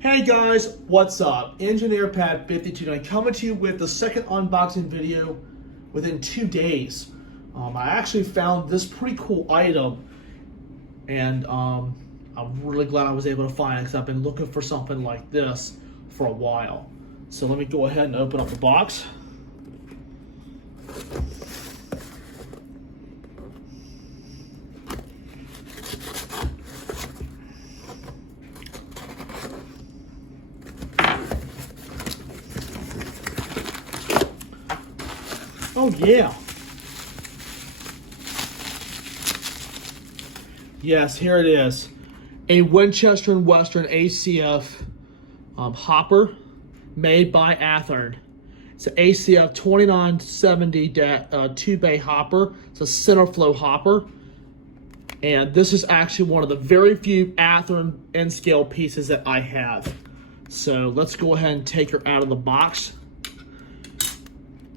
Hey guys, what's up? Engineer Pat 52 coming to you with the second unboxing video within 2 days. I actually found this pretty cool item, and I'm really glad I was able to find it because I've been looking for something like this for a while. So let me go ahead and open up the box. Oh yeah. Yes, here it is. A Winchester and Western ACF hopper made by Athearn. It's an ACF 2970 two-bay hopper. It's a center flow hopper. And this is actually one of the very few Athearn N-scale pieces that I have. So let's go ahead and take her out of the box.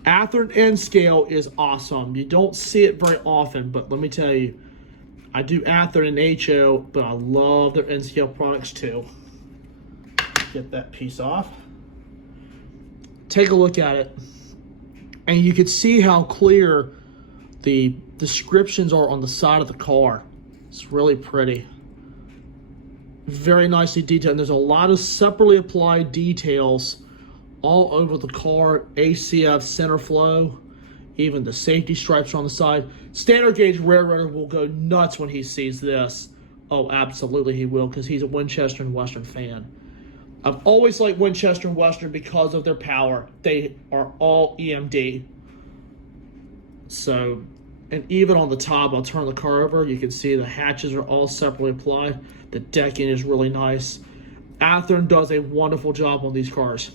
Athearn N-scale is awesome. You don't see it very often, but let me tell you, I do Athearn and HO, but I love their N-scale products too. Get that piece off. Take a look at it, and you can see how clear the descriptions are on the side of the car. It's really pretty. Very nicely detailed. And there's a lot of separately applied details all over the car. ACF center flow, even the safety stripes are on the side. Standard gauge railroader will go nuts when he sees this. Oh, absolutely he will, because he's a Winchester and Western fan. I've always liked Winchester and Western because of their power. They are all EMD. So, and even on the top, I'll turn the car over, you can see the hatches are all separately applied. The decking is really nice. Athearn does a wonderful job on these cars.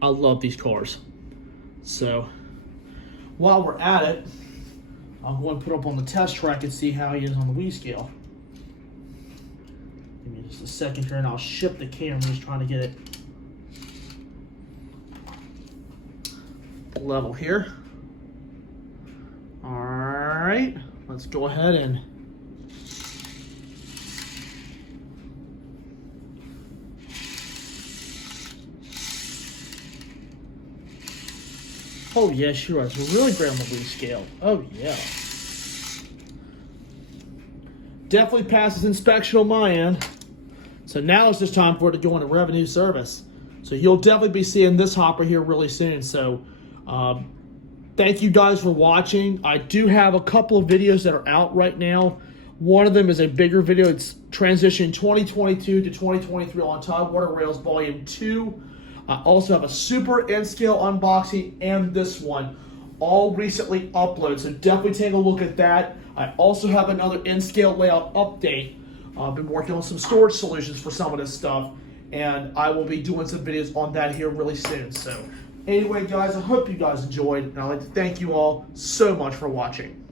I love these cars. So, while we're at it, I'm going to put up on the test track and see how he is on the Wii scale. Give me just a second here and I'll ship the camera. Just trying to get it level here. Alright, let's go ahead and oh yeah, sure. It's really great on the Wii scale. Oh yeah. Definitely passes inspection on my end. So now it's just time for it to go into revenue service. So you'll definitely be seeing this hopper here really soon. So thank you guys for watching. I do have a couple of videos that are out right now. One of them is a bigger video. It's transitioning 2022 to 2023 on Tidewater Rails Volume 2. I also have a Super N-scale unboxing and this one, all recently uploaded. So definitely take a look at that. I also have another N-scale layout update. I've been working on some storage solutions for some of this stuff, and I will be doing some videos on that here really soon. So anyway, guys, I hope you guys enjoyed, and I'd like to thank you all so much for watching.